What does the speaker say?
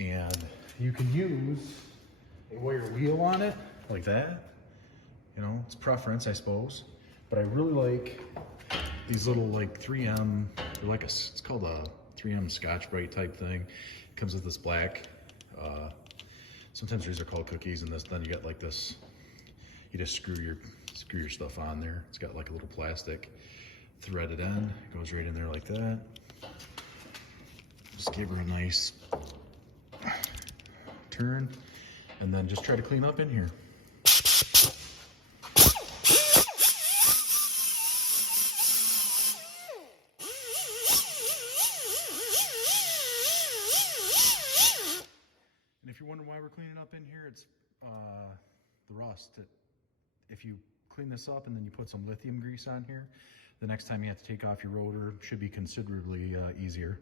And you can use a wire wheel on it like that. You know, it's preference, I suppose. But I really like these little like 3M, they're like it's called a 3M Scotch-Brite type thing. It comes with this black, sometimes these are called cookies, and then you got like this, you just screw your stuff on there. It's got like a little plastic threaded end. It goes right in there like that. Just give her a nice turn, and then just try to clean up in here. And if you're wondering why we're cleaning up in here, it's the rust. If you clean this up and then you put some lithium grease on here, the next time you have to take off your rotor, it should be considerably easier.